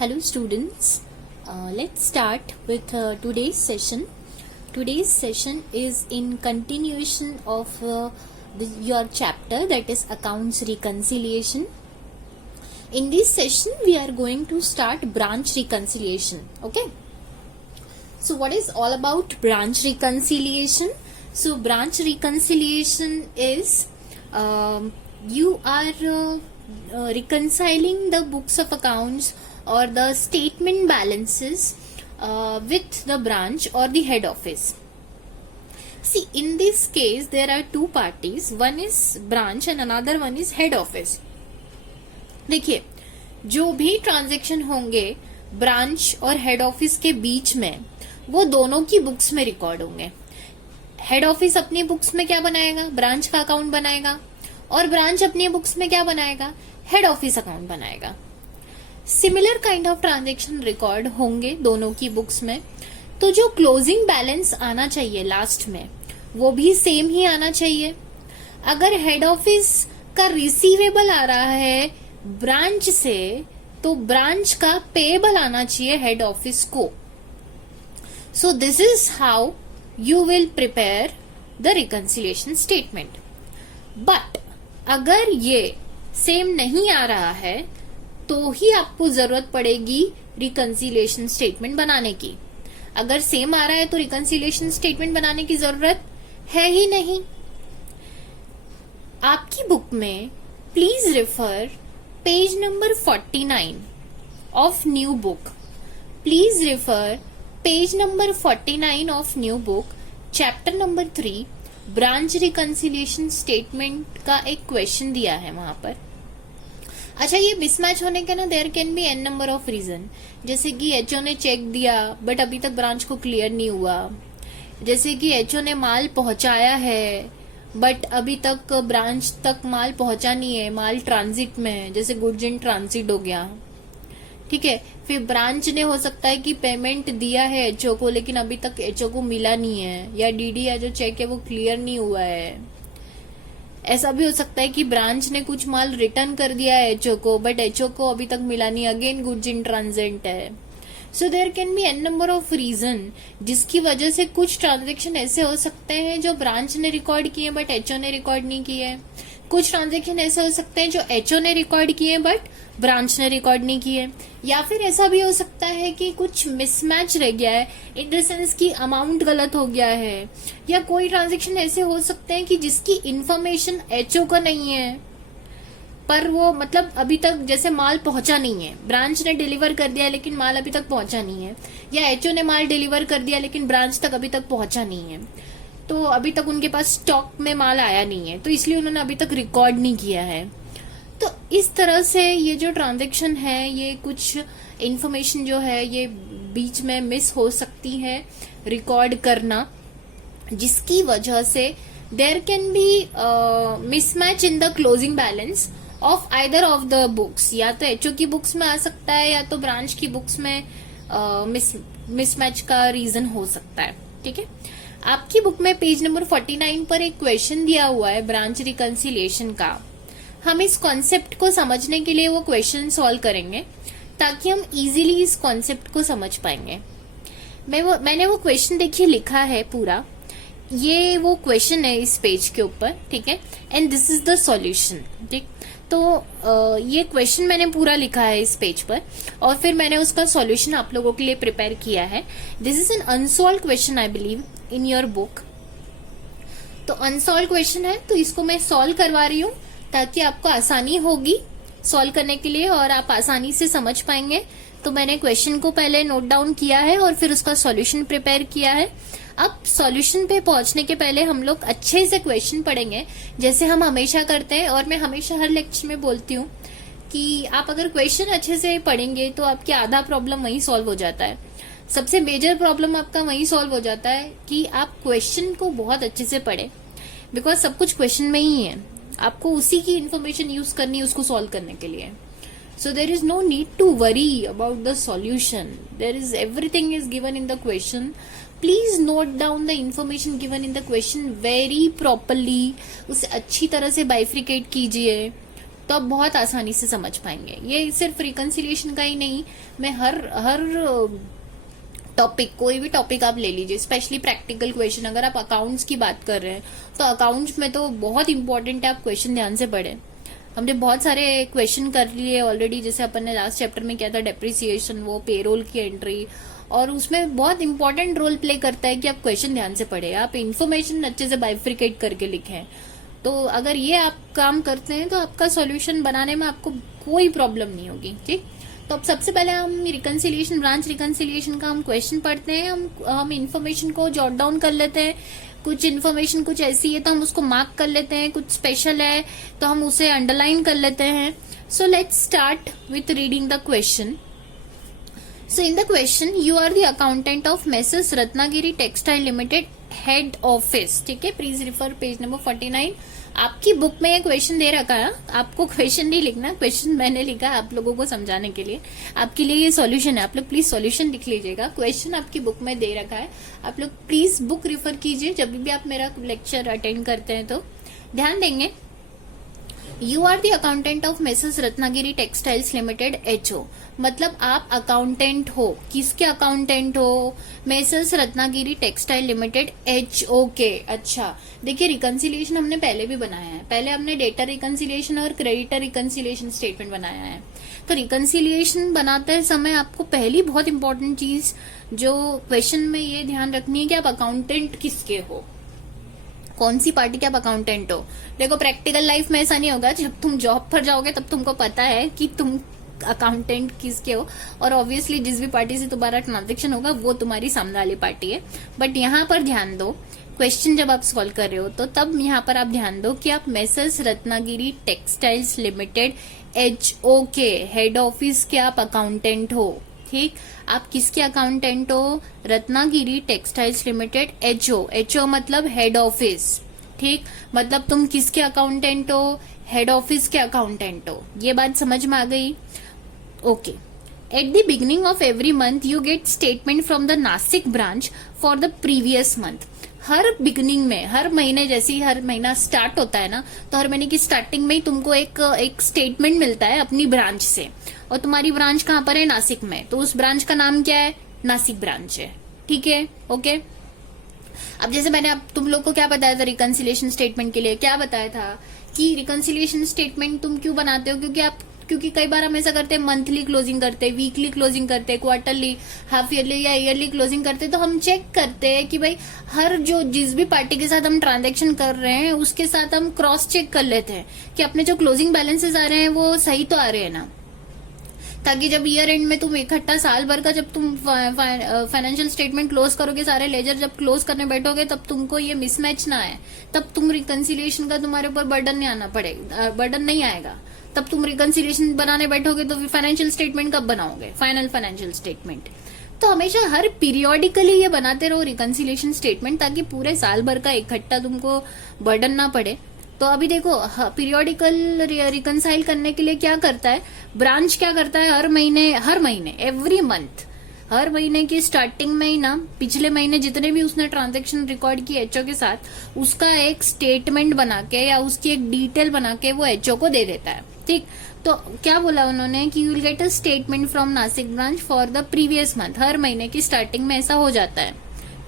Hello students, let's start with today's session. Today's session is in continuation of your chapter, that is accounts reconciliation. In this session we are going to start branch reconciliation. Okay, so what is all about branch reconciliation? So branch reconciliation is you are reconciling the books of accounts or the statement balances with the branch or the head office. See, in this case there are two parties, one is branch and another one is head office. देखिए, जो भी transaction होंगे branch और head office के बीच में वो दोनों की बुक्स में रिकॉर्ड होंगे. हेड ऑफिस अपनी बुक्स में क्या बनाएगा? ब्रांच का अकाउंट बनाएगा. और ब्रांच अपनी बुक्स में क्या बनाएगा? हेड ऑफिस अकाउंट बनाएगा. Similar kind of transaction record होंगे दोनों की बुक्स में. तो जो क्लोजिंग बैलेंस आना चाहिए लास्ट में वो भी सेम ही आना चाहिए. अगर हेड ऑफिस का रिसीवेबल आ रहा है ब्रांच से तो ब्रांच का पेएबल आना चाहिए हेड ऑफिस को. So this is how you will prepare the reconciliation statement. But अगर ये सेम नहीं आ रहा है तो ही आपको जरूरत पड़ेगी रिकंसिलिएशन स्टेटमेंट बनाने की. अगर सेम आ रहा है तो रिकंसिलिएशन स्टेटमेंट बनाने की जरूरत है ही नहीं. आपकी बुक में please refer page number 49 of new book. Please refer page number 49 of new book, chapter number 3, branch reconciliation statement का एक क्वेश्चन दिया है वहां पर. अच्छा, ये मिसमैच होने के ना there can be an number of reason. जैसे कि एचओ ने चेक दिया बट अभी तक ब्रांच को क्लियर नहीं हुआ. जैसे कि एचओ ने माल पहुंचाया है बट अभी तक ब्रांच तक माल पहुंचा नहीं है, माल ट्रांजिट में है, जैसे गुड्स इन ट्रांजिट हो गया. ठीक है. फिर ब्रांच ने हो सकता है कि पेमेंट दिया है एचओ को लेकिन अभी तक एचओ को मिला नहीं है, या डीडी या जो चेक है वो क्लियर नहीं हुआ है. ऐसा भी हो सकता है कि ब्रांच ने कुछ माल रिटर्न कर दिया है एचओ को बट एचओ को अभी तक मिला नहीं, अगेन गुड्स इन ट्रांजिट है. So there can be an number of reason जिसकी वजह से कुछ ट्रांजेक्शन ऐसे हो सकते हैं जो ब्रांच ने रिकॉर्ड किए बट एचओ ने रिकॉर्ड नहीं किए. कुछ ट्रांजेक्शन ऐसे हो सकते हैं जो एचओ ने रिकॉर्ड किए बट ब्रांच ने रिकॉर्ड नहीं किए. या फिर ऐसा भी हो सकता है कि कुछ मिसमैच रह गया है, इन द सेंस की अमाउंट गलत हो गया है. या कोई ट्रांजेक्शन ऐसे हो सकते हैं कि जिसकी इंफॉर्मेशन एचओ को नहीं है पर वो मतलब अभी तक जैसे माल पहुंचा नहीं है, ब्रांच ने डिलीवर कर दिया लेकिन माल अभी तक पहुंचा नहीं है, या एचओ ने माल डिलीवर कर दिया लेकिन ब्रांच तक अभी तक पहुंचा नहीं है, तो अभी तक उनके पास स्टॉक में माल आया नहीं है तो इसलिए उन्होंने अभी तक रिकॉर्ड नहीं किया है. तो इस तरह से ये जो ट्रांजैक्शन है, ये कुछ इंफॉर्मेशन जो है ये बीच में मिस हो सकती है रिकॉर्ड करना, जिसकी वजह से there can be mismatch in the closing balance of either of the books. या तो एचओ की बुक्स में आ सकता है या तो ब्रांच की बुक्स में मिसमैच का रीजन हो सकता है. ठीक है. आपकी बुक में पेज नंबर 49 पर एक क्वेश्चन दिया हुआ है ब्रांच रिकंसिलिएशन का. हम इस कॉन्सेप्ट को समझने के लिए वो क्वेश्चन सॉल्व करेंगे ताकि हम इजीली इस कॉन्सेप्ट को समझ पाएंगे. मैंने वो क्वेश्चन देखिए लिखा है पूरा, ये वो क्वेश्चन है इस पेज के ऊपर. ठीक है. And this is the solution. ठीक. तो ये क्वेश्चन मैंने पूरा लिखा है इस पेज पर और फिर मैंने उसका सॉल्यूशन आप लोगों के लिए प्रिपेयर किया है. This is an unsolve question I believe in your book. तो अनसॉल्व क्वेश्चन है तो इसको मैं सॉल्व करवा रही हूँ ताकि आपको आसानी होगी सॉल्व करने के लिए और आप आसानी से समझ पाएंगे. तो मैंने क्वेश्चन को पहले नोट डाउन किया है और फिर उसका सॉल्यूशन प्रिपेयर किया है. अब सॉल्यूशन पे पहुंचने के पहले हम लोग अच्छे से क्वेश्चन पढ़ेंगे जैसे हम हमेशा करते हैं. और मैं हमेशा हर लेक्चर में बोलती हूँ कि आप अगर क्वेश्चन अच्छे से पढ़ेंगे तो आपकी आधा प्रॉब्लम वहीं सॉल्व हो जाता है. सबसे मेजर प्रॉब्लम आपका वहीं सॉल्व हो जाता है कि आप क्वेश्चन को बहुत अच्छे से पढ़े, बिकॉज सब कुछ क्वेश्चन में ही है. आपको उसी की इंफॉर्मेशन यूज करनी है उसको सॉल्व करने के लिए. So there is no need to worry about the solution. There is everything is given in the question. Please note down the information given in the question very properly. उसे अच्छी तरह से bifurcate कीजिए. तो आप बहुत आसानी से समझ पाएंगे। ये सिर्फ रिकंसिलिएशन का ही नहीं, मैं हर टॉपिक, कोई भी टॉपिक आप ले लीजिए, स्पेशली प्रैक्टिकल क्वेश्चन, अगर आप अकाउंट्स की बात कर रहे हैं तो अकाउंट्स में तो बहुत इंपॉर्टेंट है आप क्वेश्चन ध्यान से पढ़ें। हमने बहुत सारे क्वेश्चन कर लिए ऑलरेडी, जैसे अपन ने लास्ट चैप्टर में किया था डेप्रिसिएशन, वो पेरोल की एंट्री, और उसमें बहुत इंपॉर्टेंट रोल प्ले करता है कि आप क्वेश्चन ध्यान से पढ़े, आप इन्फॉर्मेशन अच्छे से बाइफ्रिकेट करके लिखें। तो अगर ये आप काम करते हैं तो आपका सॉल्यूशन बनाने में आपको कोई प्रॉब्लम नहीं होगी। ठीक, तो अब सबसे पहले हम रिकंसिलिएशन, ब्रांच रिकंसिलिएशन का हम क्वेश्चन पढ़ते हैं, हम इन्फॉर्मेशन को जॉट डाउन कर लेते हैं। कुछ इन्फॉर्मेशन कुछ ऐसी है तो हम उसको मार्क कर लेते हैं, कुछ स्पेशल है तो हम उसे अंडरलाइन कर लेते हैं। So let's start with reading the question. So in the question, you are the accountant of Messrs Ratnagiri Textile Limited head office. ठीक है, प्लीज रिफर पेज नंबर 49। आपकी बुक में ये क्वेश्चन दे रखा है, आपको क्वेश्चन नहीं लिखना, क्वेश्चन मैंने लिखा है आप लोगों को समझाने के लिए, आपके लिए ये सॉल्यूशन है, आप लोग प्लीज सॉल्यूशन लिख लीजिएगा। क्वेश्चन आपकी बुक में दे रखा है, आप लोग प्लीज बुक रिफर कीजिए जब भी आप मेरा लेक्चर अटेंड करते हैं तो ध्यान देंगे। You are the accountant of Messrs Ratnagiri Textiles Limited HO, मतलब आप अकाउंटेंट हो। किसके अकाउंटेंट हो? Messrs Ratnagiri Textile Limited HO के। अच्छा, देखिए रिकंसिलिएशन हमने पहले भी बनाया है, पहले हमने डेटर रिकंसिलिएशन और क्रेडिटर रिकंसिलिएशन स्टेटमेंट बनाया है। तो रिकंसिलिएशन बनाते समय आपको पहली बहुत इंपॉर्टेंट चीज जो क्वेश्चन में ये ध्यान रखनी है कि आप अकाउंटेंट किसके हो, कौन सी पार्टी के आप अकाउंटेंट हो। देखो प्रैक्टिकल लाइफ में ऐसा नहीं होगा, जब तुम जॉब पर जाओगे तब तुमको पता है कि तुम अकाउंटेंट किसके हो, और ऑब्वियसली जिस भी पार्टी से तुम्हारा ट्रांजेक्शन होगा वो तुम्हारी सामने वाली पार्टी है। बट यहाँ पर ध्यान दो, क्वेश्चन जब आप सॉल्व कर रहे हो तो तब यहाँ पर आप ध्यान दो कि आप messrs Ratnagiri Textiles Limited HO के हेड ऑफिस के आप अकाउंटेंट हो। ठीक, आप किसके अकाउंटेंट हो? रत्नागिरी टेक्सटाइल्स लिमिटेड HO मतलब हेड ऑफिस। ठीक, मतलब तुम किसके अकाउंटेंट हो? हेड ऑफिस के अकाउंटेंट हो। ये बात समझ में आ गई? Okay. At the beginning of every month you get statement from the Nashik branch for the previous month. Her beginning में, हर महीने, जैसे ही हर महीना स्टार्ट होता है ना, तो हर महीने की स्टार्टिंग में ही तुमको एक स्टेटमेंट मिलता है अपनी ब्रांच से, और तुम्हारी ब्रांच कहाँ पर है? नासिक में, तो उस ब्रांच का नाम क्या है? नासिक ब्रांच है। ठीक है, ओके। अब जैसे मैंने अब तुम लोग को क्या बताया था रिकंसिलिएशन स्टेटमेंट के लिए, क्या बताया था कि रिकंसिलिएशन स्टेटमेंट तुम क्यों बनाते हो? क्योंकि कई बार हम ऐसा करते हैं, मंथली क्लोजिंग करते हैं, वीकली क्लोजिंग करते हैं, क्वार्टरली, हाफ ईयरली या ईयरली क्लोजिंग करते हैं, तो हम चेक करते हैं कि भाई हर जिस भी पार्टी के साथ हम ट्रांजैक्शन कर रहे हैं उसके साथ हम क्रॉस चेक कर लेते हैं कि अपने जो क्लोजिंग बैलेंसेस आ रहे हैं वो सही तो आ रहे हैं ना, ताकि जब ईयर एंड में तुम इकट्ठा साल भर का जब तुम फाइनेंशियल स्टेटमेंट क्लोज करोगे, सारे लेजर जब क्लोज करने बैठोगे, तब तुमको ये मिसमैच ना आए, तब तुम रिकंसिलिएशन का तुम्हारे ऊपर बर्डन नहीं आना पड़ेगा, बर्डन नहीं आएगा। तब तुम रिकंसिलिएशन बनाने बैठोगे तो फाइनेंशियल स्टेटमेंट कब बनाओगे? Final financial statement. तो हमेशा हर पीरियोडिकली ये बनाते रहो रिकंसिलिएशन स्टेटमेंट, ताकि पूरे साल भर का इकट्ठा तुमको बर्डन ना पड़े। तो अभी देखो पीरियोडिकल रिकंसाइल करने के लिए क्या करता है ब्रांच, क्या करता है हर महीने एवरी मंथ, हर महीने की स्टार्टिंग में ही ना, पिछले महीने जितने भी उसने ट्रांजैक्शन रिकॉर्ड की HO के साथ, उसका एक स्टेटमेंट बना के या उसकी एक डिटेल बना के वो HO को दे देता है। ठीक, तो क्या बोला उन्होंने कि you will get a statement from Nashik branch for the previous month. हर महीने की स्टार्टिंग में ऐसा हो जाता है।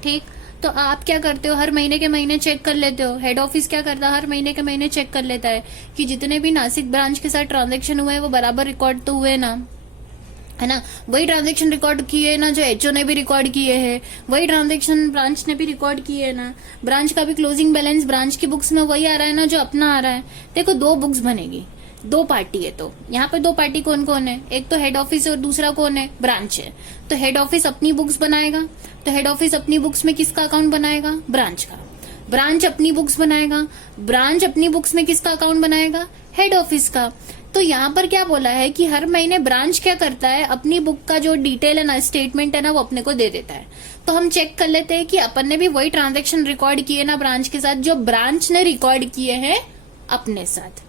ठीक, तो आप क्या करते हो? हर महीने के महीने चेक कर लेते हो। हेड ऑफिस क्या करता है? हर महीने के महीने चेक कर लेता है कि जितने भी नासिक ब्रांच के साथ ट्रांजैक्शन हुए हैं वो बराबर रिकॉर्ड तो हुए ना, है ना। वही ट्रांजैक्शन रिकॉर्ड किए ना जो HO ने भी रिकॉर्ड किए हैं, वही ट्रांजैक्शन ब्रांच ने भी रिकॉर्ड किए है ना। ब्रांच का भी क्लोजिंग बैलेंस ब्रांच की बुक्स में वही आ रहा है ना जो अपना आ रहा है। देखो दो बुक्स बनेगी, दो पार्टी है, तो यहाँ पे दो पार्टी कौन कौन है? एक तो हेड ऑफिस और दूसरा कौन है? ब्रांच है। तो हेड ऑफिस अपनी बुक्स बनाएगा, तो हेड ऑफिस अपनी बुक्स में किसका अकाउंट बनाएगा? ब्रांच का। ब्रांच अपनी बुक्स बनाएगा, ब्रांच अपनी बुक्स में किसका अकाउंट बनाएगा? हेड ऑफिस का। तो यहाँ पर क्या बोला है कि हर महीने ब्रांच क्या करता है? अपनी बुक का जो डिटेल है ना, स्टेटमेंट है ना, वो अपने को दे देता है। तो हम चेक कर लेते हैं कि अपन ने भी वही ट्रांजैक्शन रिकॉर्ड किए ना ब्रांच के साथ जो ब्रांच ने रिकॉर्ड किए हैं अपने साथ।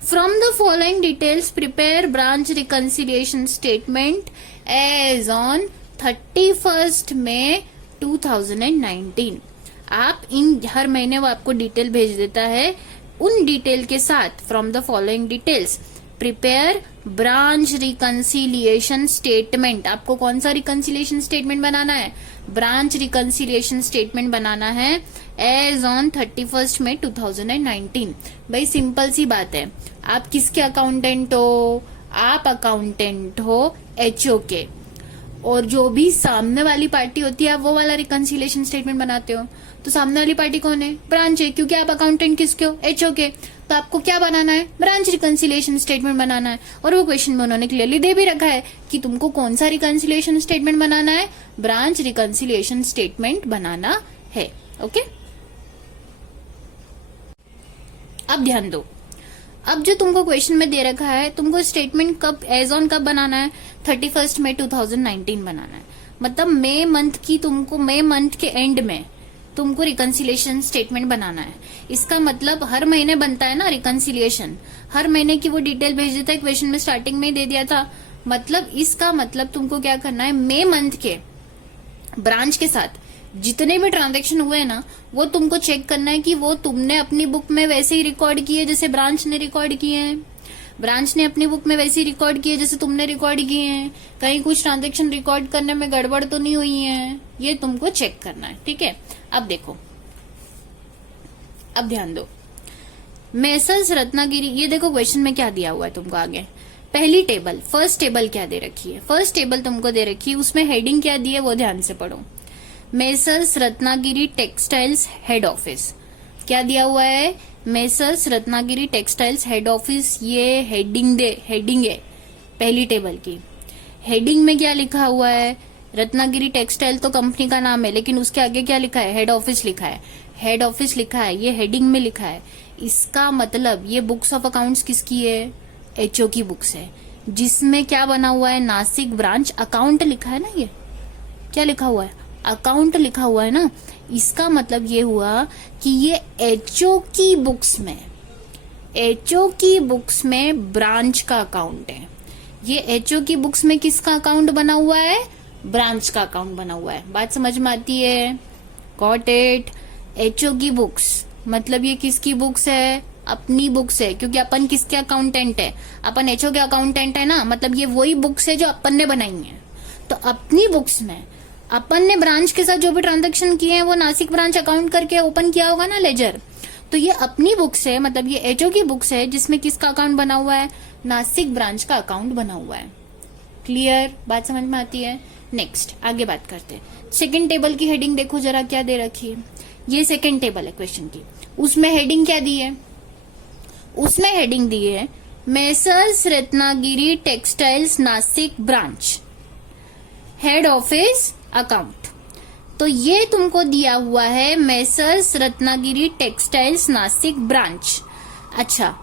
From the following details, prepare branch reconciliation statement as on 31st May 2019। आप इन हर महीने वो आपको डिटेल भेज देता है उन डिटेल के साथ from the following details prepare branch reconciliation statement. आपको कौन सा रिकंसिलिएशन स्टेटमेंट बनाना है? ब्रांच रिकंसिलिएशन स्टेटमेंट बनाना है एज ऑन 31 मई 2019। भाई सिंपल सी बात है, आप किसके अकाउंटेंट हो? आप अकाउंटेंट हो एचओ के, और जो भी सामने वाली पार्टी होती है वो वाला रिकंसिलिएशन स्टेटमेंट बनाते हो। तो सामने वाली पार्टी कौन है? ब्रांच है, क्योंकि आप अकाउंटेंट किसके हो? एचओ के। तो आपको क्या बनाना है? ब्रांच रिकंसिलिएशन स्टेटमेंट बनाना है। और वो क्वेश्चन में उन्होंने क्लियरली दे भी रखा है कि तुमको कौन सा रिकंसिलिएशन स्टेटमेंट बनाना है? ब्रांच रिकंसिलिएशन स्टेटमेंट बनाना है। ओके, अब ध्यान दो, अब जो तुमको क्वेश्चन में दे रखा है, तुमको स्टेटमेंट कब, एज ऑन कब बनाना है? 31 मई 2019 बनाना है। मतलब मई मंथ की, तुमको मई मंथ के एंड में तुमको रिकंसिलिएशन स्टेटमेंट बनाना है। इसका मतलब हर महीने बनता है ना रिकंसिलिएशन, हर महीने की वो डिटेल भेज देता है। क्वेश्चन में स्टार्टिंग में ही दे दिया था। मतलब इसका मतलब तुमको क्या करना है, मई मंथ के ब्रांच के साथ जितने भी ट्रांजैक्शन हुए हैं ना, वो तुमको चेक करना है कि वो तुमने अपनी बुक में वैसे ही रिकॉर्ड किए जैसे ब्रांच ने रिकॉर्ड किए हैं। ब्रांच ने अपनी बुक में वैसे ही रिकॉर्ड किए जैसे तुमने रिकॉर्ड किए हैं। कहीं कुछ ट्रांजैक्शन रिकॉर्ड करने में गड़बड़ तो नहीं हुई है, ये तुमको चेक करना है। ठीक है, अब देखो, अब ध्यान दो, मेसर्स रत्नागिरी, ये देखो क्वेश्चन में क्या दिया हुआ है तुमको आगे। पहली टेबल, फर्स्ट टेबल क्या दे रखी है? फर्स्ट टेबल तुमको दे रखी है, उसमें हेडिंग क्या दी है वो ध्यान से पढ़ो। Messrs Ratnagiri textiles head office, क्या दिया हुआ है? Messrs Ratnagiri textiles head office, ये हेडिंग है पहली टेबल की। हेडिंग में क्या लिखा हुआ है? रत्नागिरी टेक्सटाइल तो कंपनी का नाम है, लेकिन उसके आगे क्या लिखा है? हेड ऑफिस लिखा है। हेड ऑफिस लिखा है, ये हेडिंग में लिखा है। इसका मतलब ये बुक्स ऑफ अकाउंट्स किसकी है? एचओ की बुक्स है, जिसमें क्या बना हुआ है? नासिक ब्रांच अकाउंट लिखा है ना। ये क्या लिखा हुआ है? अकाउंट लिखा हुआ है ना। इसका मतलब ये हुआ कि ये एचओ की बुक्स में, एचओ की बुक्स में ब्रांच का अकाउंट है। ये एचओ की बुक्स में किसका अकाउंट बना हुआ है? ब्रांच का अकाउंट बना हुआ है। बात समझ में आती है? Got it? एचओ की बुक्स मतलब ये किसकी बुक्स है? अपनी बुक्स है, क्योंकि अपन किसके अकाउंटेंट है? अपन एचओ के अकाउंटेंट है ना। मतलब ये वही बुक्स है जो अपन ने बनाई है। तो अपनी बुक्स में अपन ने ब्रांच के साथ जो भी ट्रांजैक्शन किए हैं वो नासिक ब्रांच अकाउंट करके ओपन किया होगा ना, लेजर। तो ये अपनी बुक्स है, मतलब ये एचओ की बुक्स है जिसमें किसका अकाउंट बना हुआ है? नासिक ब्रांच का अकाउंट बना हुआ है। क्लियर? बात समझ में आती है? नेक्स्ट आगे बात करते हैं। सेकंड टेबल की हेडिंग देखो जरा क्या दे रखी है। ये सेकंड टेबल है क्वेश्चन की, उसमें हेडिंग क्या दी है? उसमें हेडिंग दी है messrs Ratnagiri textiles Nashik branch head office account. तो ये तुमको दिया हुआ है messrs Ratnagiri textiles Nashik branch. अच्छा,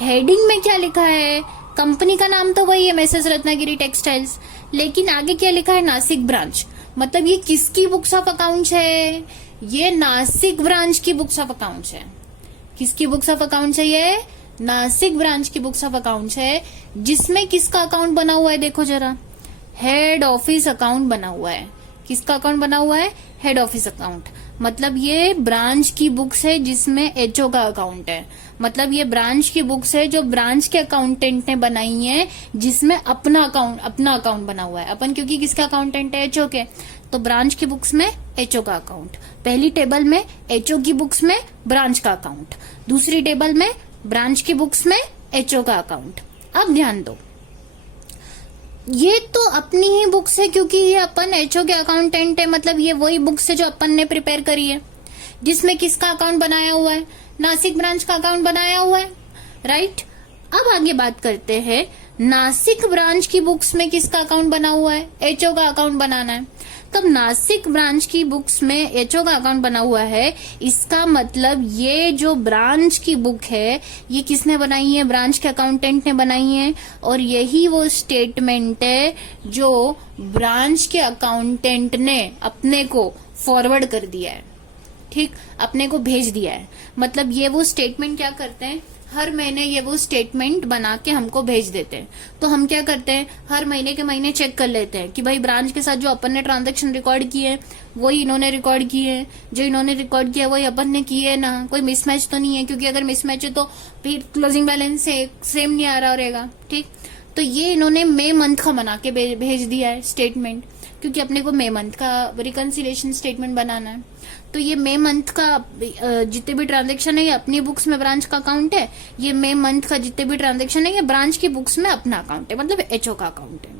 हेडिंग में क्या लिखा है? कंपनी का नाम तो वही है मेसर्स रत्नागिरी टेक्सटाइल्स, लेकिन आगे क्या लिखा है? नासिक ब्रांच। मतलब ये किसकी बुक्स ऑफ अकाउंट्स है? ये नासिक ब्रांच की बुक्स ऑफ अकाउंट्स है। किसकी बुक्स ऑफ अकाउंट्स है? ये नासिक ब्रांच की बुक्स ऑफ अकाउंट्स है, जिसमें किसका अकाउंट बना हुआ है? देखो जरा, हेड ऑफिस अकाउंट बना हुआ है। किसका अकाउंट बना हुआ है? Head office account. मतलब ये ब्रांच की बुक्स है जिसमें एचओ का अकाउंट है। मतलब ये ब्रांच की बुक्स है जो ब्रांच के अकाउंटेंट ने बनाई है, जिसमें अपना अकाउंट बना हुआ है। अपन क्योंकि किसका अकाउंटेंट है? एचओ के। तो ब्रांच की बुक्स में एचओ का अकाउंट। पहली टेबल में एचओ की बुक्स में ब्रांच का अकाउंट, दूसरी टेबल में ब्रांच की बुक्स में एचओ का अकाउंट। अब ध्यान दो, ये तो अपनी ही बुक्स है क्योंकि ये अपन एचओ के अकाउंटेंट है। मतलब ये वही बुक्स है जो अपन ने प्रिपेयर करी है, जिसमें किसका अकाउंट बनाया हुआ है? नासिक ब्रांच का अकाउंट बनाया हुआ है, राइट। अब आगे बात करते हैं, नासिक ब्रांच की बुक्स में किसका अकाउंट बना हुआ है? एचओ का अकाउंट बनाना है। तब नासिक ब्रांच की बुक्स में एचओ का अकाउंट बना हुआ है, इसका मतलब ये जो ब्रांच की बुक है ये किसने बनाई है? ब्रांच के अकाउंटेंट ने बनाई है। और यही वो स्टेटमेंट है जो ब्रांच के अकाउंटेंट ने अपने को फॉरवर्ड कर दिया है, ठीक, अपने को भेज दिया है। मतलब ये वो स्टेटमेंट क्या करते हैं, हर महीने ये वो स्टेटमेंट बना के हमको भेज देते हैं। तो हम क्या करते हैं, हर महीने के महीने चेक कर लेते हैं कि भाई ब्रांच के साथ जो अपन ने ट्रांजैक्शन रिकॉर्ड किए हैं वही इन्होंने रिकॉर्ड किए हैं, जो इन्होंने रिकॉर्ड किया वही अपन ने किए ना, कोई मिसमैच तो नहीं है, क्योंकि अगर मिसमैच है तो फिर क्लोजिंग बैलेंस सेम नहीं आ रहा रहेगा। ठीक, तो ये इन्होंने मई मंथ का बना के भेज दिया है स्टेटमेंट, क्योंकि अपने को मई मंथ का रिकंसिलिएशन स्टेटमेंट बनाना है। तो ये मई मंथ का जितने भी ट्रांजैक्शन है ये अपनी बुक्स में ब्रांच का अकाउंट है, ये मई मंथ का जितने भी ट्रांजैक्शन है ये ब्रांच की बुक्स में अपना अकाउंट है, मतलब एचओ का अकाउंट है।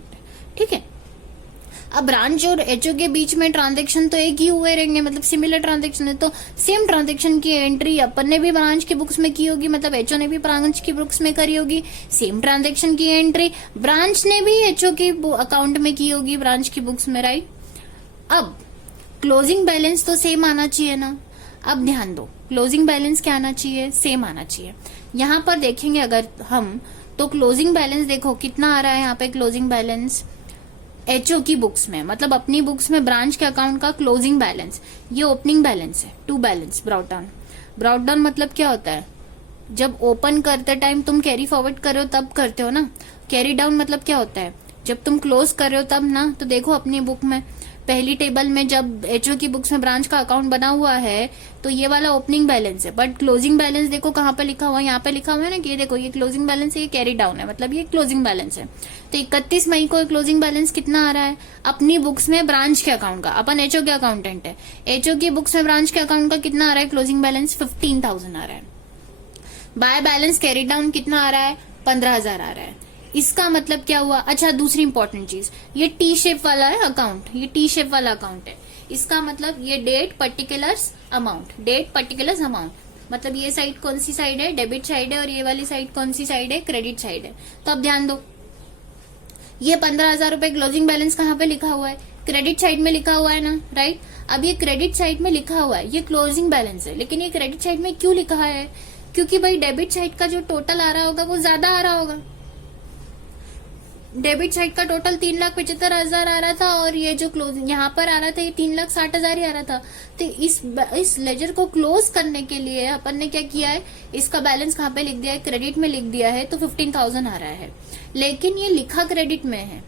ठीक है, अब ब्रांच और एचओ के बीच में ट्रांजैक्शन तो एक ही हुए रहेंगे, मतलब सिमिलर ट्रांजैक्शन है, तो सेम ट्रांजैक्शन की एंट्री अपन ने भी ब्रांच की बुक्स में की होगी, मतलब एचओ ने भी ब्रांच की बुक्स में करी होगी। सेम ट्रांजैक्शन की एंट्री ब्रांच ने भी एचओ की अकाउंट में की होगी, ब्रांच की बुक्स में, राइट। अब क्लोजिंग बैलेंस तो सेम आना चाहिए ना। अब ध्यान दो, क्लोजिंग बैलेंस क्या आना चाहिए, सेम आना चाहिए। यहां पर देखेंगे अगर हम, तो क्लोजिंग बैलेंस देखो कितना आ रहा है यहाँ पे, क्लोजिंग बैलेंस एचओ की बुक्स में, मतलब अपनी बुक्स में ब्रांच के अकाउंट का क्लोजिंग बैलेंस, ये ओपनिंग बैलेंस है, to balance brought down. Brought down मतलब क्या होता है, जब ओपन करते टाइम तुम कैरी फॉरवर्ड कर रहे हो तब करते हो ना। कैरी डाउन मतलब क्या होता है, जब तुम क्लोज कर रहे हो तब ना। तो देखो अपनी बुक में पहली टेबल में जब एचओ की बुक्स में ब्रांच का अकाउंट बना हुआ है तो ये वाला ओपनिंग बैलेंस है, बट क्लोजिंग बैलेंस देखो कहाँ पे लिखा हुआ है, यहाँ पे लिखा हुआ है ना कि ये देखो ये क्लोजिंग बैलेंस है, ये कैरी डाउन है, मतलब ये क्लोजिंग बैलेंस है। तो 31 मई को क्लोजिंग बैलेंस कितना आ रहा है अपनी बुक्स में ब्रांच के अकाउंट का, अपन एचओ के अकाउंटेंट है, एचओ की बुक्स में ब्रांच के अकाउंट का कितना आ रहा है क्लोजिंग बैलेंस, 15,000 आ रहा है। बाय बैलेंस कैरी डाउन कितना आ रहा है, 15,000 आ रहा है। इसका मतलब क्या हुआ, अच्छा दूसरी इंपॉर्टेंट चीज, ये टी शेप वाला है अकाउंट, ये टी शेप वाला अकाउंट है। इसका मतलब ये date particulars amount, date particulars amount, मतलब ये साइड कौन सी साइड है, डेबिट साइड है, और ये वाली साइड कौन सी साइड है, क्रेडिट साइड है। तो अब ध्यान दो, ये 15,000 रुपए क्लोजिंग बैलेंस कहाँ पे लिखा हुआ है, क्रेडिट साइड में लिखा हुआ है ना, राइट। अब ये क्रेडिट साइड में लिखा हुआ है, ये क्लोजिंग बैलेंस है, लेकिन ये क्रेडिट साइड में क्यों लिखा है, क्योंकि भाई डेबिट साइड का जो टोटल आ रहा होगा वो ज्यादा आ रहा होगा। डेबिट साइड का टोटल 3,75,000 आ रहा था, और ये जो क्लोज यहाँ पर आ रहा था ये 3,60,000 ही आ रहा था। तो इस लेजर को क्लोज करने के लिए अपन ने क्या किया है, इसका बैलेंस कहाँ पे लिख दिया है, क्रेडिट में लिख दिया है, तो 15,000 आ रहा है, लेकिन ये लिखा क्रेडिट में है।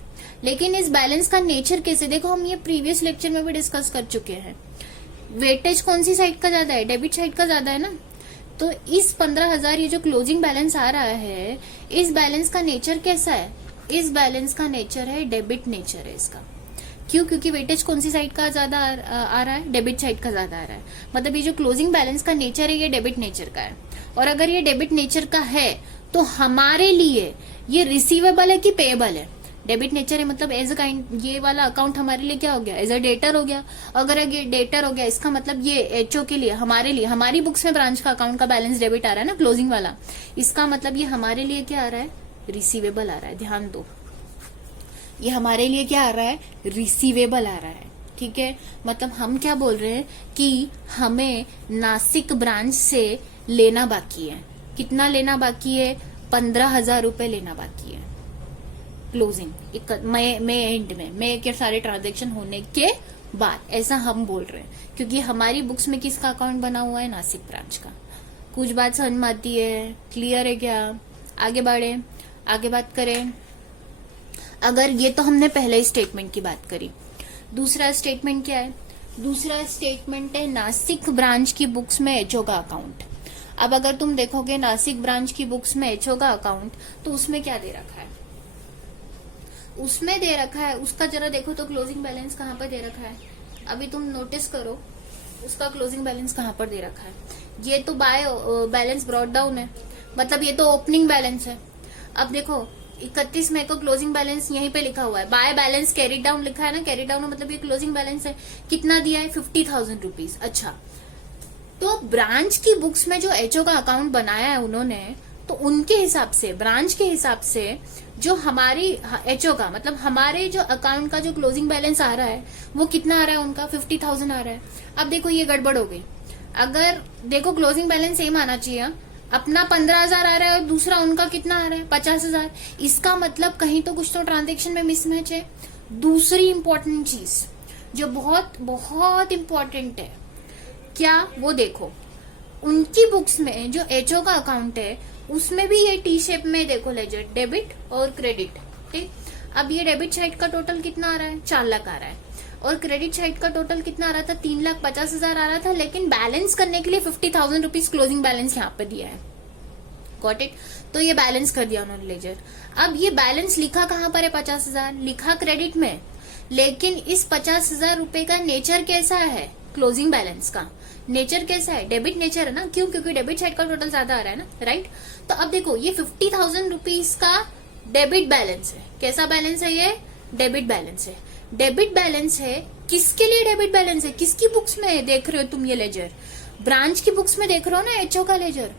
लेकिन इस बैलेंस का नेचर कैसे, देखो हम ये प्रीवियस लेक्चर में भी डिस्कस कर चुके हैं, वेटेज कौन सी साइड का ज्यादा है, डेबिट साइड का ज्यादा है ना। तो इस 15,000 ये जो क्लोजिंग बैलेंस आ रहा है, इस बैलेंस का नेचर कैसा है, इस बैलेंस का नेचर है डेबिट नेचर है इसका। क्यों, क्योंकि वेटेज कौन सी साइड का ज्यादा आ रहा है, डेबिट साइड का ज्यादा आ रहा है, मतलब ये जो क्लोजिंग बैलेंस का नेचर है ये डेबिट नेचर का है। और अगर ये डेबिट नेचर का है तो हमारे लिए ये रिसीवेबल है कि पेएबल है, डेबिट नेचर है मतलब एज अ काइंड, ये वाला अकाउंट हमारे लिए क्या हो गया, एज अ डेटर हो गया। अगर ये डेटर हो गया इसका मतलब ये एचओ के लिए, हमारे लिए, हमारी बुक्स में ब्रांच का अकाउंट का बैलेंस डेबिट आ रहा है ना क्लोजिंग वाला, इसका मतलब ये हमारे लिए क्या आ रहा है, रिसीवेबल आ रहा है। ध्यान दो, ये हमारे लिए क्या आ रहा है, रिसीवेबल आ रहा है। ठीक है, मतलब हम क्या बोल रहे हैं कि हमें नासिक ब्रांच से लेना बाकी है, कितना लेना बाकी है, 15,000 रुपए लेना बाकी है क्लोजिंग मई एंड में, मई के सारे ट्रांजेक्शन होने के बाद, ऐसा हम बोल रहे हैं, क्योंकि हमारी बुक्स में किसका अकाउंट बना हुआ है, नासिक ब्रांच का। कुछ बात समझ में आती है, क्लियर है क्या, आगे बढ़े, आगे बात करें। अगर ये तो हमने पहले ही स्टेटमेंट की बात करी, दूसरा स्टेटमेंट क्या है, दूसरा स्टेटमेंट है नासिक ब्रांच की बुक्स में एचओ का अकाउंट। अब अगर तुम देखोगे नासिक ब्रांच की बुक्स में एचओ का अकाउंट, तो उसमें क्या दे रखा है, उसमें दे रखा है, उसका जरा देखो तो क्लोजिंग बैलेंस कहाँ पर दे रखा है, अभी तुम नोटिस करो उसका क्लोजिंग बैलेंस कहाँ पर दे रखा है। ये तो बाय बैलेंस ब्रॉट डाउन है, मतलब ये तो ओपनिंग बैलेंस है। अब देखो 31 मई को क्लोजिंग बैलेंस यहीं पे लिखा हुआ है, बाय बैलेंस कैरी डाउन लिखा है ना, कैरी डाउन मतलब ये क्लोजिंग बैलेंस है, कितना दिया है, 50,000 रुपीज। अच्छा, तो ब्रांच की बुक्स में जो एचओ का अकाउंट बनाया है उन्होंने, तो उनके हिसाब से, ब्रांच के हिसाब से जो हमारी एचओ का मतलब हमारे जो अकाउंट का जो क्लोजिंग बैलेंस आ रहा है वो कितना आ रहा है, उनका 50,000 आ रहा है। अब देखो ये गड़बड़ हो गई, अगर देखो क्लोजिंग बैलेंस सेम आना चाहिए, अपना 15,000 आ रहा है और दूसरा उनका कितना आ रहा है, 50,000। इसका मतलब कहीं तो कुछ तो ट्रांजेक्शन में मिसमैच है। दूसरी इंपॉर्टेंट चीज जो बहुत बहुत इंपॉर्टेंट है, क्या, वो देखो उनकी बुक्स में जो एचओ का अकाउंट है उसमें भी ये टी शेप में देखो लेजर, डेबिट और क्रेडिट। ठीक, अब ये डेबिट साइड का टोटल कितना आ रहा है, 4 लाख आ रहा है, और क्रेडिट साइड का टोटल कितना आ रहा था, 3,50,000 आ रहा था, लेकिन बैलेंस करने के लिए 50,000 रुपीज क्लोजिंग बैलेंस यहाँ पे दिया है। Got it? तो ये बैलेंस कर दिया उन्होंने लेजर। अब ये बैलेंस लिखा कहाँ पर है, 50,000 लिखा क्रेडिट में, लेकिन इस 50,000 रुपए का नेचर कैसा है, क्लोजिंग बैलेंस का नेचर कैसा है, डेबिट नेचर है ना, क्यों, क्योंकि डेबिट साइड का टोटल ज्यादा आ रहा है ना, राइट। तो अब देखो ये 50,000 रुपीज का डेबिट बैलेंस है, कैसा बैलेंस है ये, डेबिट बैलेंस है। डेबिट बैलेंस है, किसके लिए डेबिट बैलेंस है, किसकी बुक्स में देख रहे हो तुम ये लेजर, ब्रांच की बुक्स में देख रहे हो ना एचओ का लेजर।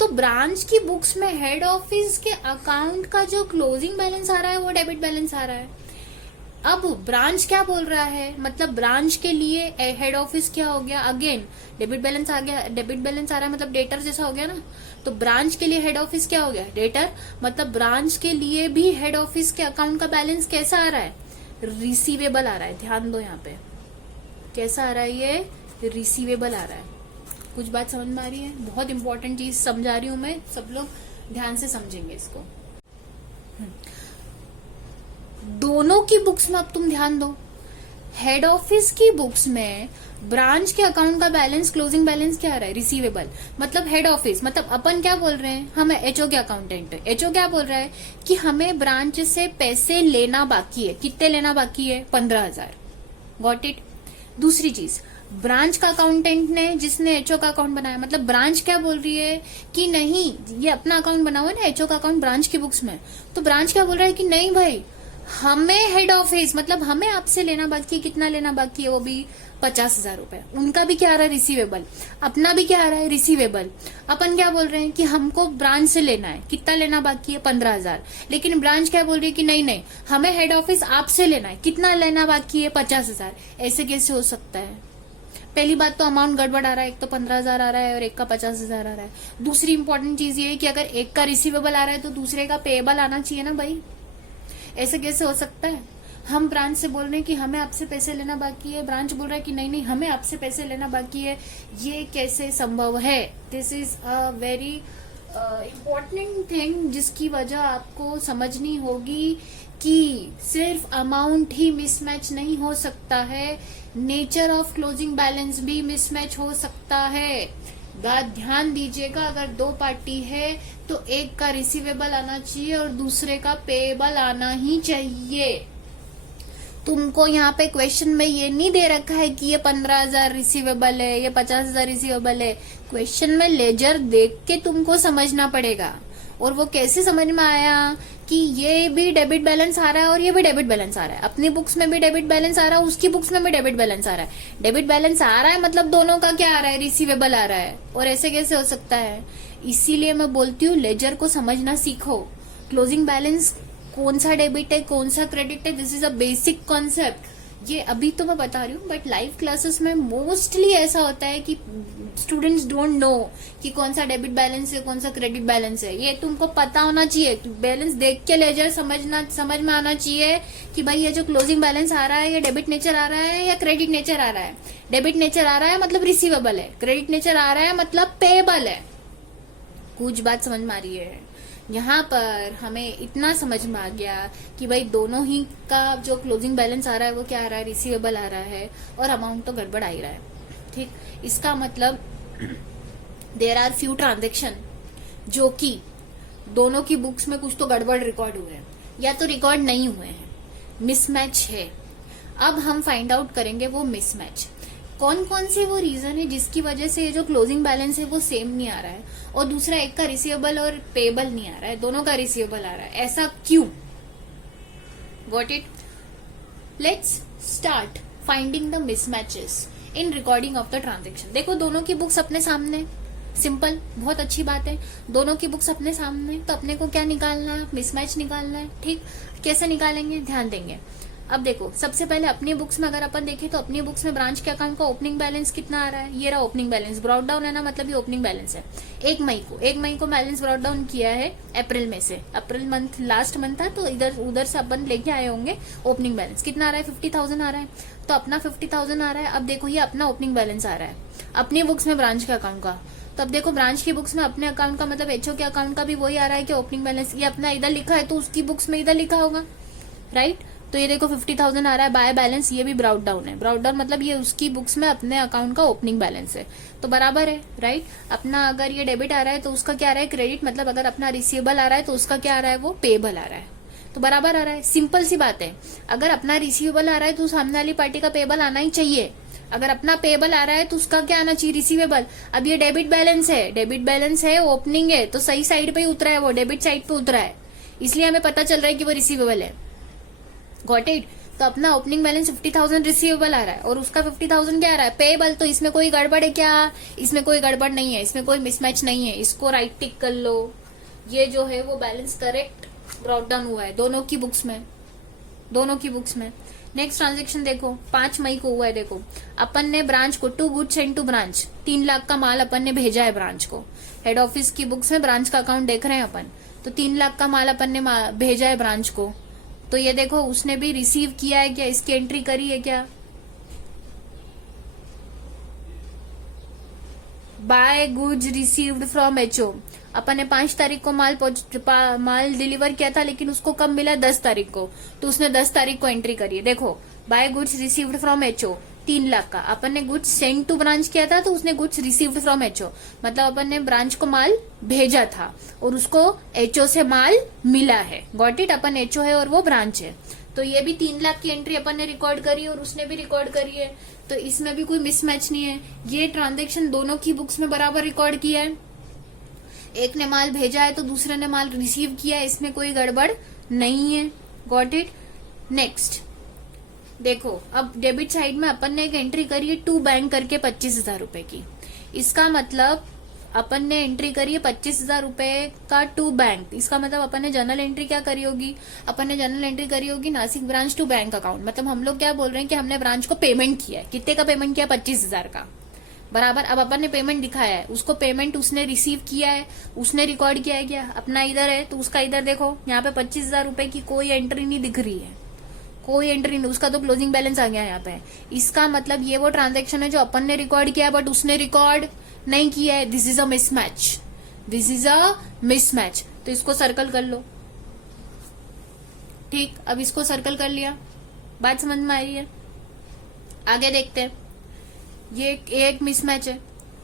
तो ब्रांच की बुक्स में हेड ऑफिस के अकाउंट का जो क्लोजिंग बैलेंस आ रहा है वो डेबिट बैलेंस आ रहा है। अब ब्रांच क्या बोल रहा है, मतलब ब्रांच के लिए हेड ऑफिस क्या हो गया, अगेन डेबिट बैलेंस आ गया, डेबिट बैलेंस आ रहा है मतलब डेटर जैसा हो गया ना। तो ब्रांच के लिए हेड ऑफिस क्या हो गया, डेटर, मतलब ब्रांच के लिए भी हेड ऑफिस के अकाउंट का बैलेंस कैसा आ रहा है, रिसीवेबल आ रहा है। ध्यान दो यहाँ पे कैसा आ रहा है, ये रिसीवेबल आ रहा है। कुछ बात समझ में आ रही है, बहुत इंपॉर्टेंट चीज समझा रही हूं मैं, सब लोग ध्यान से समझेंगे इसको। दोनों की बुक्स में अब तुम ध्यान दो, हेड ऑफिस की बुक्स में ब्रांच के अकाउंट का बैलेंस, क्लोजिंग बैलेंस क्या आ रहा है, रिसीवेबल। मतलब हेड ऑफिस, मतलब अपन क्या बोल रहे हैं, हम एचओ के अकाउंटेंट है, एचओ क्या बोल रहा है कि हमें ब्रांच से पैसे लेना बाकी है, कितने लेना बाकी है, 15,000। Got it? दूसरी चीज, ब्रांच का अकाउंटेंट ने, जिसने एचओ का अकाउंट बनाया, मतलब ब्रांच क्या बोल रही है कि नहीं, ये अपना अकाउंट बना हुआ है ना एचओ का अकाउंट ब्रांच की बुक्स में, तो ब्रांच क्या बोल रहा है कि नहीं भाई, हमें हेड ऑफिस, मतलब हमें आपसे लेना बाकी है, कितना लेना बाकी है, वो भी 50,000 रुपए। उनका भी क्या आ रहा है, रिसीवेबल, अपना भी क्या आ रहा है, रिसीवेबल। अपन क्या बोल रहे हैं कि हमको ब्रांच से लेना है, कितना लेना बाकी है, 15,000, लेकिन ब्रांच क्या बोल रही है कि नहीं नहीं, हमें हेड ऑफिस आपसे लेना है, कितना लेना बाकी है, 50,000। ऐसे कैसे हो सकता है? पहली बात तो अमाउंट गड़बड़ आ रहा है, एक तो 15,000 आ रहा है और एक का 50,000 आ रहा है। दूसरी इंपॉर्टेंट चीज ये है कि अगर एक का रिसीवेबल आ रहा है तो दूसरे का पेएबल आना चाहिए ना भाई, ऐसे कैसे हो सकता है? हम ब्रांच से बोल रहे हैं कि हमें आपसे पैसे लेना बाकी है, ब्रांच बोल रहा है कि नहीं नहीं हमें आपसे पैसे लेना बाकी है, ये कैसे संभव है? This is a very important thing जिसकी वजह आपको समझनी होगी कि सिर्फ अमाउंट ही मिसमैच नहीं हो सकता है, नेचर ऑफ क्लोजिंग बैलेंस भी मिसमैच हो सकता है। बात ध्यान दीजिएगा, अगर दो पार्टी है तो एक का रिसीवेबल आना चाहिए और दूसरे का पेएबल आना ही चाहिए। तुमको यहाँ पे क्वेश्चन में ये नहीं दे रखा है कि ये 15,000 रिसीवेबल है, ये 50,000 रिसीवेबल है। क्वेश्चन में लेजर देख के तुमको समझना पड़ेगा। और वो कैसे समझ में आया कि ये भी डेबिट बैलेंस आ रहा है और ये भी डेबिट बैलेंस आ रहा है, अपनी बुक्स में भी डेबिट बैलेंस आ रहा है, उसकी बुक्स में भी डेबिट बैलेंस आ रहा है। डेबिट बैलेंस आ रहा है मतलब दोनों का क्या आ रहा है, रिसीवेबल आ रहा है। और ऐसे कैसे हो सकता है? इसीलिए मैं बोलती हूँ लेजर को समझना सीखो। क्लोजिंग बैलेंस कौन सा डेबिट है, कौन सा क्रेडिट है, this is a basic concept. ये अभी तो मैं बता रही हूँ, बट लाइव क्लासेस में मोस्टली ऐसा होता है कि स्टूडेंट्स डोंट नो कि कौन सा डेबिट बैलेंस है, कौन सा क्रेडिट बैलेंस है। ये तुमको पता होना चाहिए, बैलेंस देख के लेजर समझ में आना चाहिए कि भाई ये जो क्लोजिंग बैलेंस आ रहा है ये डेबिट नेचर आ रहा है या क्रेडिट नेचर आ रहा है। डेबिट नेचर आ रहा है मतलब रिसीवेबल है, क्रेडिट नेचर आ रहा है मतलब पेएबल है। कुछ बात समझ में आ रही है? यहाँ पर हमें इतना समझ में आ गया कि भाई दोनों ही का जो क्लोजिंग बैलेंस आ रहा है वो क्या आ रहा है, रिसीवेबल आ रहा है, और अमाउंट तो गड़बड़ आ ही रहा है। ठीक, इसका मतलब देयर आर फ्यू ट्रांजेक्शन जो कि दोनों की बुक्स में कुछ तो गड़बड़ रिकॉर्ड हुए हैं या तो रिकॉर्ड नहीं हुए हैं, मिसमैच है। अब हम फाइंड आउट करेंगे वो मिसमैच कौन कौन से वो रीजन है जिसकी वजह से ये जो क्लोजिंग बैलेंस है वो सेम नहीं आ रहा है, और दूसरा एक का रिसीवेबल और पेएबल नहीं आ रहा है, दोनों का रिसीवेबल आ रहा है। ऐसा क्यों? Got it? Let's start finding the mismatches in recording of the transaction. देखो दोनों की बुक्स अपने सामने, सिंपल, बहुत अच्छी बात है। दोनों की बुक्स अपने सामने, तो अपने को क्या निकालना है, मिसमैच निकालना है। ठीक, कैसे निकालेंगे, ध्यान देंगे। अब देखो सबसे पहले अपनी बुक्स में अगर अपन देखें तो अपनी बुक्स में ब्रांच के अकाउंट का ओपनिंग बैलेंस कितना आ रहा है, ये रहा ओपनिंग बैलेंस। ब्रॉट डाउन है ना, मतलब ये ओपनिंग बैलेंस है। 1 मई को बैलेंस ब्रॉट डाउन किया है अप्रैल में से, अप्रैल मंथ लास्ट मंथ था तो इधर उधर से अपन लेके आए होंगे। ओपनिंग बैलेंस कितना आ रहा है, 50,000 आ रहा है, तो अपना 50,000 आ रहा है। अब देखो ये अपना ओपनिंग बैलेंस आ रहा है अपनी बुक्स में ब्रांच के अकाउंट का, तो अब देखो ब्रांच की बुक्स में अपने अकाउंट का मतलब एचओ के अकाउंट का भी वही आ रहा है कि ओपनिंग बैलेंस, ये अपना इधर लिखा है तो उसकी बुक्स में इधर लिखा होगा, राइट। तो ये देखो 50,000 आ रहा है बाय बैलेंस, ये भी ब्राउट डाउन है। ब्राउट डाउन मतलब ये उसकी बुक्स में अपने अकाउंट का ओपनिंग बैलेंस है, तो बराबर है, राइट। अपना अगर ये डेबिट आ रहा है तो उसका क्या आ रहा है क्रेडिट, मतलब अगर अपना रिसीवेबल आ रहा है तो उसका क्या आ रहा है वो पेबल आ रहा है, तो बराबर आ रहा है। सिंपल सी बात है, अगर अपना रिसीवेबल आ रहा है तो सामने वाली पार्टी का पेबल आना ही चाहिए। अगर अपना पेबल आ रहा है तो उसका क्या आना चाहिए रिसीवेबल। अब ये डेबिट बैलेंस है, डेबिट बैलेंस है, ओपनिंग है, तो सही साइड पे ही उतरा है, वो डेबिट साइड पे उतरा है, इसलिए हमें पता चल रहा है कि वो रिसीवेबल है। Got it. तो अपना ओपनिंग बैलेंस 50,000 रिसीवेबल आ रहा है और उसका 50,000 क्या आ रहा है पेबल, तो इसमें कोई गड़बड़ है क्या, इसमें कोई गड़बड़ नहीं है, इसमें कोई मिसमैच नहीं है, इसको राइट टिक कर लो। ये जो है वो बैलेंस करेक्ट ब्रॉट डाउन हुआ है दोनों की बुक्स में, दोनों की बुक्स में। नेक्स्ट ट्रांजेक्शन देखो 5 मई को हुआ है, देखो अपन ने ब्रांच को to good send to branch, 3 lakh का माल अपन ने भेजा है ब्रांच को। हेड ऑफिस की बुक्स में ब्रांच का अकाउंट देख रहे हैं अपन, तो 3 लाख का माल अपन ने भेजा है ब्रांच को, तो ये देखो उसने भी रिसीव किया है क्या, इसकी एंट्री करी है क्या, buy goods received from HO. अपन ने 5 तारीख को माल डिलीवर किया था, लेकिन उसको कब मिला 10 तारीख को, तो उसने 10 तारीख को एंट्री करी है। देखो by goods received from HO 3 lakh का, अपन ने गुड्स सेंड टू ब्रांच किया था तो उसने गुड्स रिसीव्ड फ्रॉम एचओ, मतलब अपन ने ब्रांच को माल भेजा था और उसको एचओ से माल मिला है। Got it. अपन एचओ है और वो ब्रांच है, तो ये भी 3 लाख की एंट्री अपन ने रिकॉर्ड करी है और उसने भी रिकॉर्ड करी है, तो इसमें भी कोई मिसमैच नहीं है। ये ट्रांजेक्शन दोनों की बुक्स में बराबर रिकॉर्ड किया है, एक ने माल भेजा है तो दूसरे ने माल रिसीव किया है, इसमें कोई गड़बड़ नहीं है। Got it. नेक्स्ट देखो अब डेबिट साइड में अपन ने एक एंट्री करी है टू बैंक करके 25,000 रुपए की, इसका मतलब अपन ने एंट्री करी है 25,000 रुपए का टू बैंक, इसका मतलब अपन ने जर्नल एंट्री क्या करी होगी, अपन ने जर्नल एंट्री करी होगी Nashik branch to bank account, मतलब हम लोग क्या बोल रहे हैं कि हमने ब्रांच को पेमेंट किया है, कितने का पेमेंट किया 25,000 का, बराबर। अब अपन ने पेमेंट दिखाया है, उसको पेमेंट उसने रिसीव किया है, उसने रिकॉर्ड किया है क्या, अपना इधर है तो उसका इधर देखो यहाँ पे 25,000 रुपए की कोई एंट्री नहीं दिख रही है, कोई एंट्री नहीं, उसका तो क्लोजिंग बैलेंस आ गया यहाँ पे। इसका मतलब ये वो ट्रांजेक्शन है जो अपन ने रिकॉर्ड किया है बट उसने रिकॉर्ड नहीं किया है, this is a mismatch, this is a mismatch, तो इसको सर्कल कर लो। ठीक, अब इसको सर्कल कर लिया, बात समझ में आ रही है। आगे देखते हैं, ये एक मिसमैच है,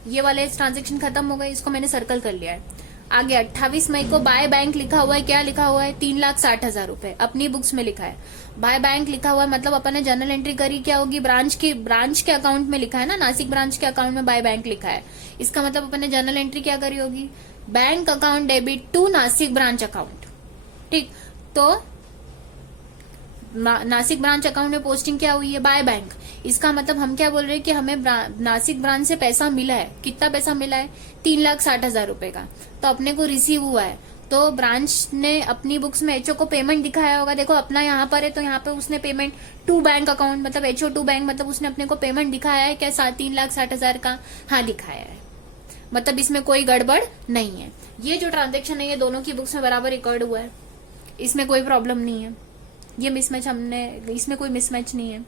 ये वाले ट्रांजेक्शन खत्म हो गए, इसको मैंने सर्कल कर लिया है। आगे 28 मई को बाय बैंक लिखा हुआ है, क्या लिखा हुआ है 3,60,000 रुपए अपनी बुक्स में लिखा है, बाय बैंक लिखा हुआ है, मतलब अपन ने जर्नल एंट्री करी क्या होगी, ब्रांच के अकाउंट में लिखा है ना, नासिक ब्रांच के अकाउंट में बाय बैंक लिखा है, इसका मतलब अपन ने जर्नल एंट्री क्या करी होगी, bank account debit to Nashik branch account. ठीक, तो नासिक ब्रांच अकाउंट में पोस्टिंग क्या हुई है बाय बैंक, इसका मतलब हम क्या बोल रहे हैं कि हमें नासिक ब्रांच से पैसा मिला है, कितना पैसा मिला है 3,60,000 रुपए का, तो अपने को रिसीव हुआ है, तो ब्रांच ने अपनी बुक्स में एचओ को पेमेंट दिखाया होगा, देखो अपना यहाँ पर है तो यहाँ पे उसने पेमेंट टू बैंक अकाउंट मतलब एचओ टू बैंक, मतलब उसने अपने को पेमेंट दिखाया है क्या 3,60,000 का, हाँ दिखाया है, मतलब इसमें कोई गड़बड़ नहीं है। ये जो ट्रांजेक्शन है ये दोनों की बुक्स में बराबर रिकॉर्ड हुआ है, इसमें कोई प्रॉब्लम नहीं है, ये मिसमैच इसमें कोई मिसमैच नहीं है।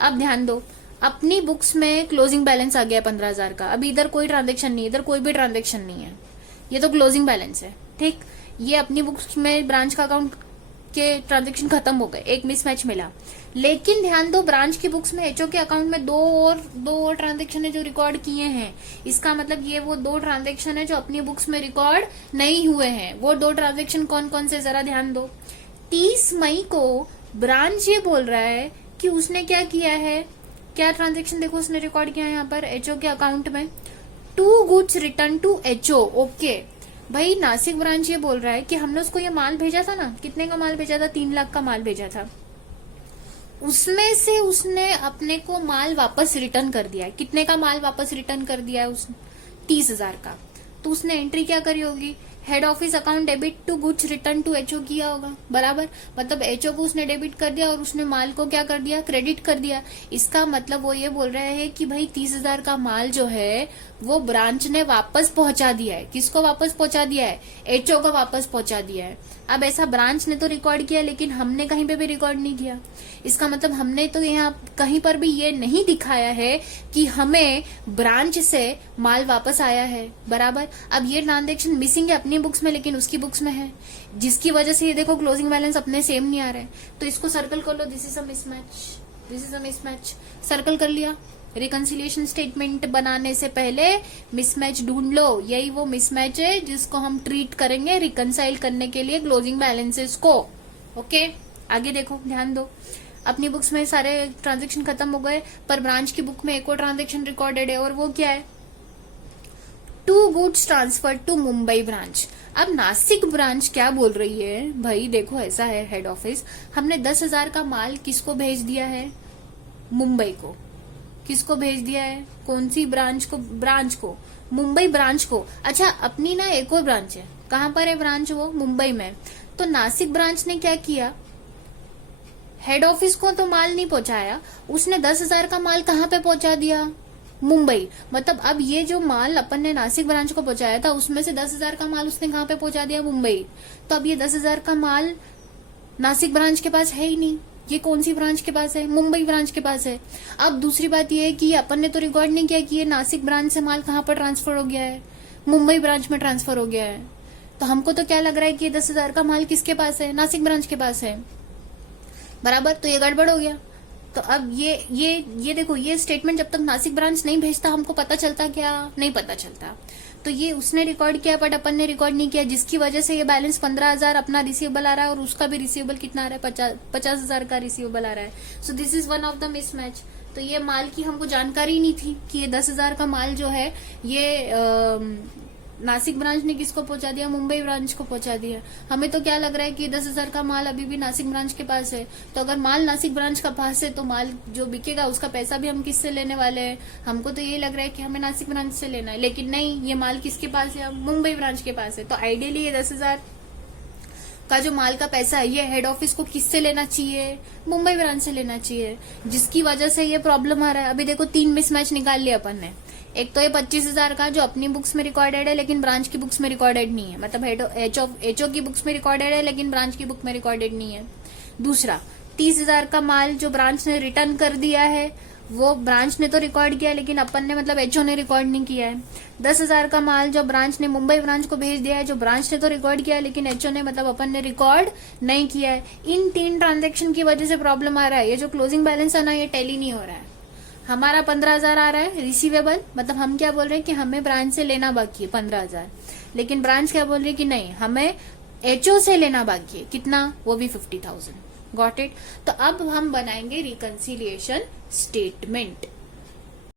अब ध्यान दो, अपनी बुक्स में क्लोजिंग बैलेंस आ गया 15,000 का, अभी इधर कोई ट्रांजेक्शन नहीं है, इधर कोई भी ट्रांजेक्शन नहीं है, ये तो क्लोजिंग बैलेंस है। ठीक, ये अपनी बुक्स में ब्रांच का अकाउंट के ट्रांजेक्शन खत्म हो गए, एक मिसमैच मिला, लेकिन ध्यान दो ब्रांच की बुक्स में एचओ के अकाउंट में दो और ट्रांजेक्शन है जो रिकॉर्ड किए हैं, इसका मतलब ये वो 2 ट्रांजेक्शन है जो अपनी बुक्स में रिकॉर्ड नहीं हुए हैं। वो 2 ट्रांजेक्शन कौन कौन से जरा ध्यान दो। 30 मई को ब्रांच ये बोल रहा है कि उसने क्या किया है, क्या ट्रांजेक्शन देखो उसने रिकॉर्ड किया है यहाँ पर एचओ के अकाउंट में, to goods return to HO. Okay भाई, नासिक ब्रांच ये बोल रहा है कि हमने उसको ये माल भेजा था ना, कितने का माल भेजा था 3 लाख का माल भेजा था, उसमें से उसने अपने को माल वापस रिटर्न कर दिया है, कितने का माल वापस रिटर्न कर दिया है उसने 30,000 का, तो उसने एंट्री क्या करी होगी, head office account debit to goods return to HO किया होगा, बराबर, मतलब एचओ को उसने डेबिट कर दिया और उसने माल को क्या कर दिया क्रेडिट कर दिया। इसका मतलब वो ये बोल रहा है कि भाई 30,000 का माल जो है वो ब्रांच ने वापस पहुंचा दिया है। किसको वापस पहुंचा दिया है? एचओ को वापस पहुंचा दिया है। अब ऐसा ब्रांच ने तो रिकॉर्ड किया, लेकिन हमने कहीं पे भी रिकॉर्ड नहीं किया। इसका मतलब हमने तो यहाँ कहीं पर भी ये नहीं दिखाया है कि हमें ब्रांच से माल वापस आया है, बराबर। अब ये ट्रांजेक्शन मिसिंग है अपनी बुक्स में, लेकिन उसकी बुक्स में है, जिसकी वजह से ये देखो क्लोजिंग बैलेंस अपने सेम नहीं आ रहे। तो इसको सर्कल कर लो, this is a mismatch, this is a mismatch. Circle कर लिया। रिकंसिलिएशन स्टेटमेंट बनाने से पहले मिसमैच ढूंढ लो। यही वो मिसमैच है जिसको हम ट्रीट करेंगे रिकंसाइल करने के लिए क्लोजिंग बैलेंसेस को। ओके, आगे देखो, ध्यान दो। अपनी बुक्स में सारे ट्रांजेक्शन खत्म हो गए, पर ब्रांच की बुक में एक और ट्रांजेक्शन रिकॉर्डेड है, और वो क्या है? 2 goods transfer to Mumbai branch. अब नासिक ब्रांच क्या बोल रही है? भाई देखो, ऐसा है हेड ऑफिस, हमने 10,000 का माल किसको भेज दिया है? मुंबई को। किसको भेज दिया है? कौन सी ब्रांच को? ब्रांच को, मुंबई ब्रांच को। अच्छा, अपनी ना एक और ब्रांच है, कहां पर है ब्रांच? वो मुंबई में। तो नासिक ब्रांच ने क्या किया? हेड ऑफिस को तो माल नहीं पहुंचाया, उसने 10,000 का माल कहां पे पहुंचा दिया? मुंबई। मतलब अब ये जो माल अपन ने नासिक ब्रांच को पहुंचाया था, उसमें से 10,000 का माल उसने कहां पे पहुंचा दिया? मुंबई। तो अब ये 10,000 का माल नासिक ब्रांच के पास है ही नहीं। ये कौन सी ब्रांच के पास है? मुंबई ब्रांच के पास है। अब दूसरी बात ये है कि अपन ने तो रिकॉर्ड नहीं किया कि ये नासिक ब्रांच से माल कहां पर ट्रांसफर हो गया है? मुंबई ब्रांच में ट्रांसफर हो गया है। तो हमको तो क्या लग रहा है कि ये 10,000 का माल किसके पास है? नासिक ब्रांच के पास है, बराबर। तो ये गड़बड़ हो गया। तो अब ये देखो, ये स्टेटमेंट जब तक नासिक ब्रांच नहीं भेजता हमको पता चलता क्या? नहीं पता चलता। तो ये उसने रिकॉर्ड किया, बट अपन ने रिकॉर्ड नहीं किया, जिसकी वजह से ये बैलेंस 15,000 अपना रिसीवेबल आ रहा है, और उसका भी रिसीवेबल कितना आ रहा है? 50,000 का रिसीवेबल आ रहा है। So this is one of the mismatch. तो ये माल की हमको जानकारी नहीं थी कि ये 10,000 का माल जो है ये नासिक ब्रांच ने किसको पहुंचा दिया? मुंबई ब्रांच को पहुंचा दिया। हमें तो क्या लग रहा है कि 10,000 का माल अभी भी नासिक ब्रांच के पास है। तो अगर माल नासिक ब्रांच का पास है, तो माल जो बिकेगा उसका पैसा भी हम किससे लेने वाले हैं? हमको तो ये लग रहा है कि हमें नासिक ब्रांच से लेना है, लेकिन नहीं, ये माल किसके पास है? मुंबई ब्रांच के पास है। तो आइडियली ये 10,000 का जो माल का पैसा है, ये हेड ऑफिस को किससे लेना चाहिए? मुंबई ब्रांच से लेना चाहिए, जिसकी वजह से ये प्रॉब्लम आ रहा है। अभी देखो, 3 मिसमैच निकाल लिया अपन ने। एक तो ये 25,000 का जो अपनी बुक्स में रिकॉर्डेड है, लेकिन ब्रांच की बुक्स में रिकॉर्डेड नहीं है। मतलब एचओ की बुक्स में रिकॉर्डेड है, लेकिन ब्रांच की बुक में रिकॉर्डेड नहीं है। दूसरा, 30,000 का माल जो ब्रांच ने रिटर्न कर दिया है, वो ब्रांच ने तो रिकॉर्ड किया, लेकिन अपन ने मतलब एचओ ने रिकॉर्ड नहीं किया है। 10,000 का माल जो ब्रांच ने मुंबई ब्रांच को भेज दिया है, जो ब्रांच ने तो रिकॉर्ड किया है, लेकिन एचओ ने मतलब अपन ने रिकॉर्ड नहीं किया है। इन 3 ट्रांजेक्शन की वजह से प्रॉब्लम आ रहा है। ये जो क्लोजिंग बैलेंस है ना, ये टैली नहीं हो रहा है। हमारा 15,000 आ रहा है रिसीवेबल, मतलब हम क्या बोल रहे हैं कि हमें ब्रांच से लेना बाकी है 15,000, लेकिन ब्रांच क्या बोल रही है कि नहीं, हमें एचओ से लेना बाकी है। कितना? वो भी 50,000। Got it. तो अब हम बनाएंगे रिकंसिलिएशन स्टेटमेंट।